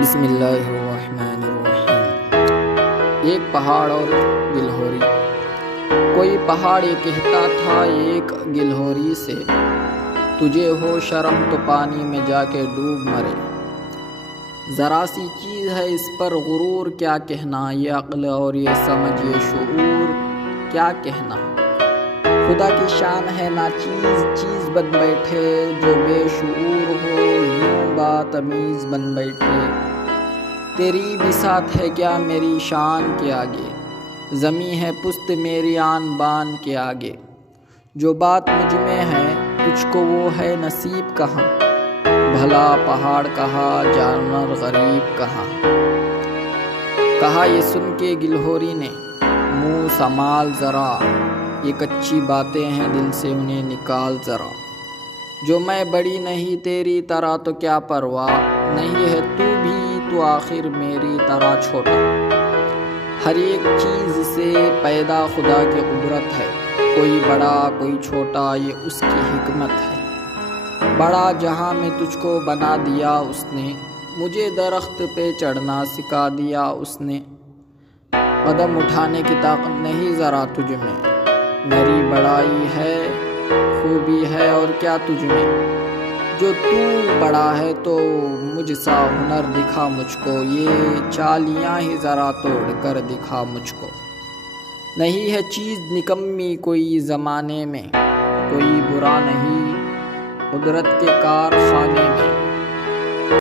بسم اللہ الرحمن الرحیم۔ ایک پہاڑ اور گلہوری۔ کوئی پہاڑ یہ کہتا تھا ایک گلہوری سے، تجھے ہو شرم تو پانی میں جا کے ڈوب مرے۔ ذرا سی چیز ہے اس پر غرور، کیا کہنا، یہ عقل اور یہ سمجھ یہ شعور کیا کہنا۔ خدا کی شان ہے ناچیز، چیز بن بیٹھے جو بے شعور ہو یوں باتمیز بن بیٹھے۔ تیری بساط ہے کیا میری شان کے آگے، زمیں ہے پست میری آن بان کے آگے۔ جو بات مجھ میں ہے تجھ کو وہ ہے نصیب کہاں، بھلا پہاڑ کہا جانور غریب کہاں۔ کہا یہ سن کے گلہوری نے، منہ سنبھال ذرا، یہ کچی باتیں ہیں دل سے انہیں نکال ذرا۔ جو میں بڑی نہیں تیری طرح تو کیا پرواہ، نہیں ہے تو بھی تو آخر میری طرح چھوٹا۔ ہر ایک چیز سے پیدا خدا کی قدرت ہے، کوئی بڑا کوئی چھوٹا یہ اس کی حکمت ہے۔ بڑا جہاں میں تجھ کو بنا دیا اس نے، مجھے درخت پہ چڑھنا سکھا دیا اس نے۔ قدم اٹھانے کی طاقت نہیں ذرا تجھ میں، میری بڑائی ہے خوبی ہے اور کیا تجھ میں۔ جو تو بڑا ہے تو مجھ سا ہنر دکھا مجھ کو، یہ چالیاں ہی ذرا توڑ کر دکھا مجھ کو۔ نہیں ہے چیز نکمی کوئی زمانے میں، کوئی برا نہیں قدرت کے کارخانے میں۔